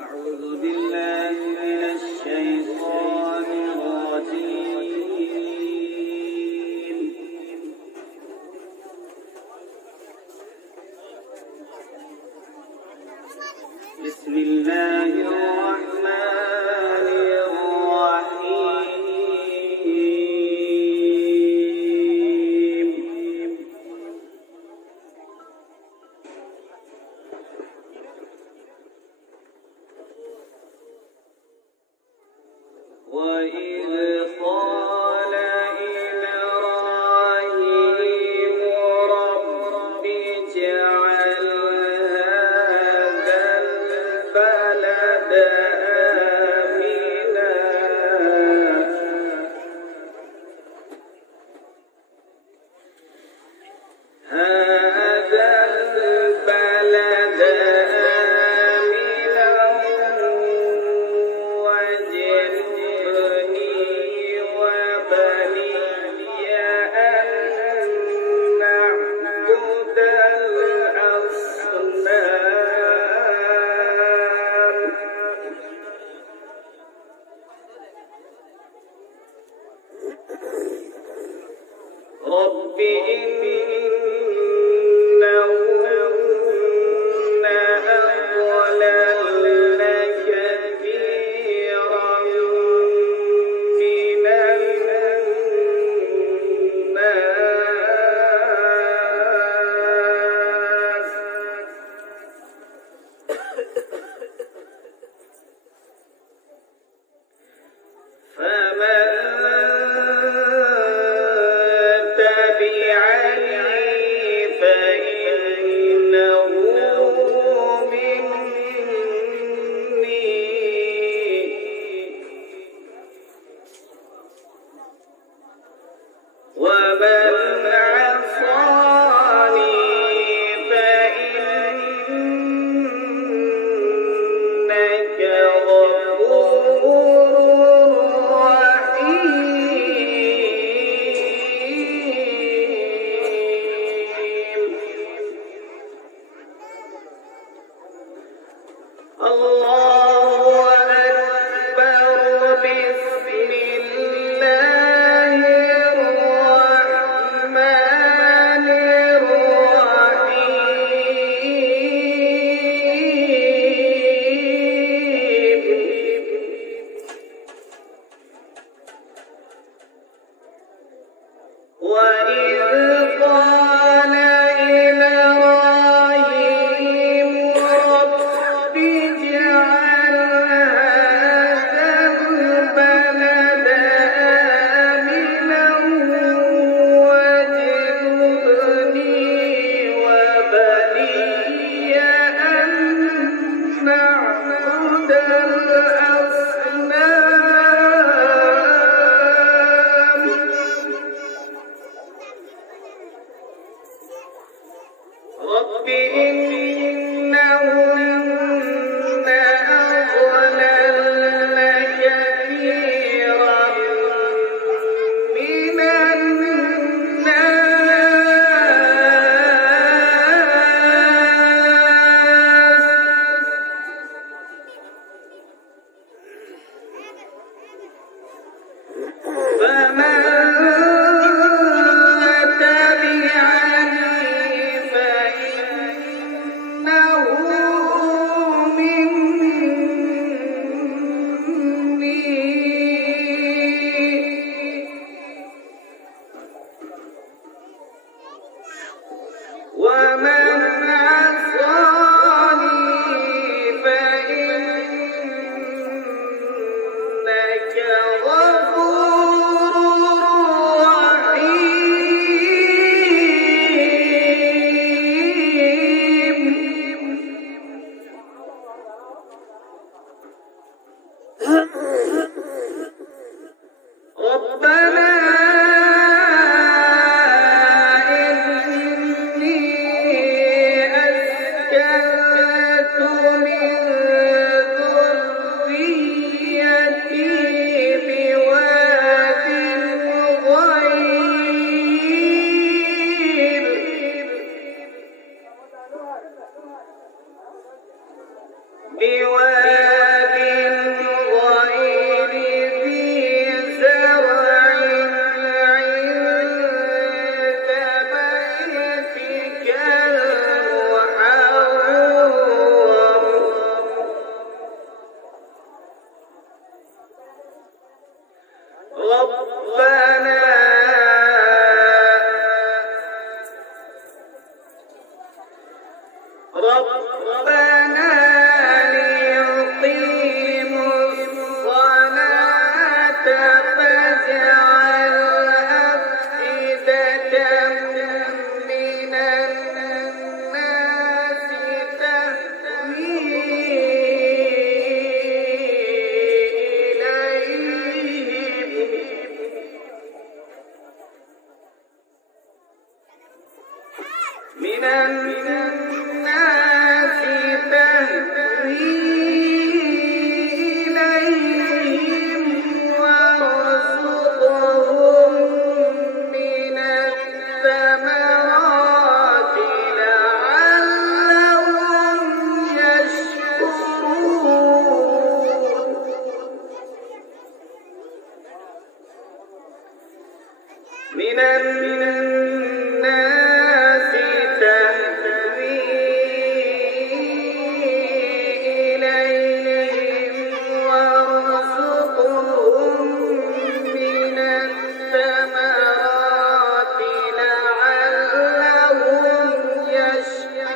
أعوذ بالله من الشيطان الرجيم. بسم الله الرحمن الرحيم. وإذ قال إبراهيم رب اجعل هذا البلد آمنا واجنبني وبني أن نعبد الأصنام. رب إنهن أضللن كثيرا من الناس فمن تبعني فإنه مني ومن عصاني فإنك غفور رحيم. الله أكبر. بسم الله الرحمن الرحيم. وإذ قال إبراهيم رب اجعل هذا البلد آمنا واجنبني وبني أن نعبد الأصنام. رب إنهن أضللن كثيرا من الناس فمن تبعني فإنه ربنا إني من الناس تهوي إليهم وارزقهم من الثمرات لعلهم يشكرون من الناس تهوي إليهم وارزقهم من الثمرات لعلهم يشكرون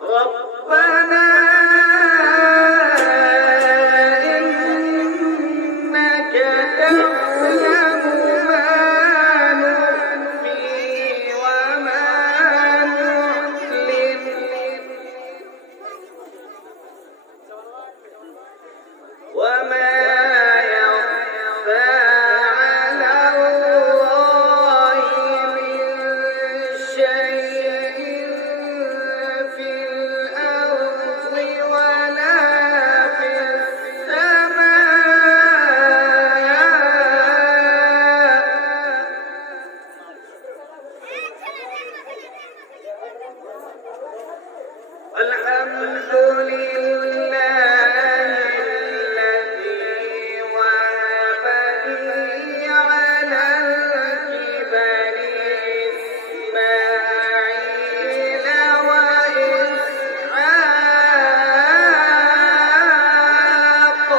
ربنا إنك تعلم ما نخفي وما نعلن وما يخفى على الله من شيء في الأرض ولا في السماء الحمد لله الذي وهب لي على الكبر إسماعيل وإسحاق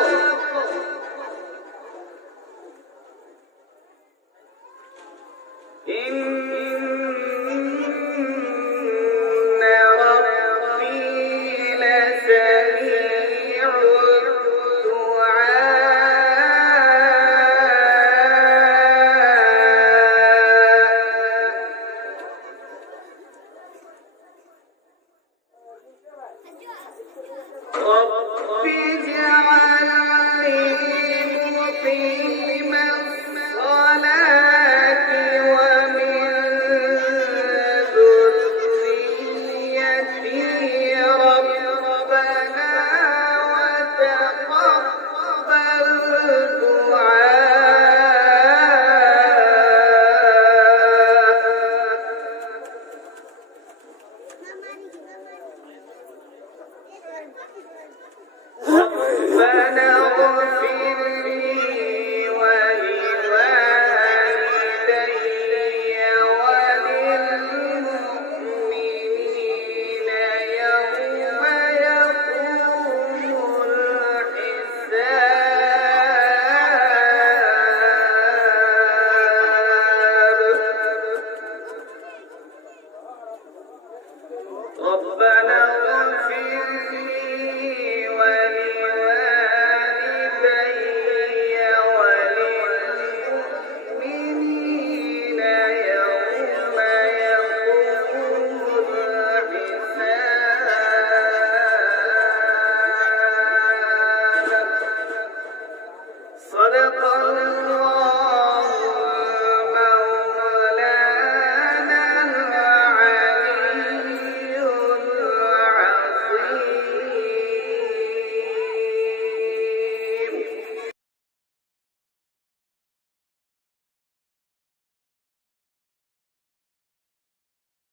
إن ربي لسميع الدعاء رب اجعلني مقيم الصلاة ومن ذريتي ربنا وتقبل دعاء ربنا اغفر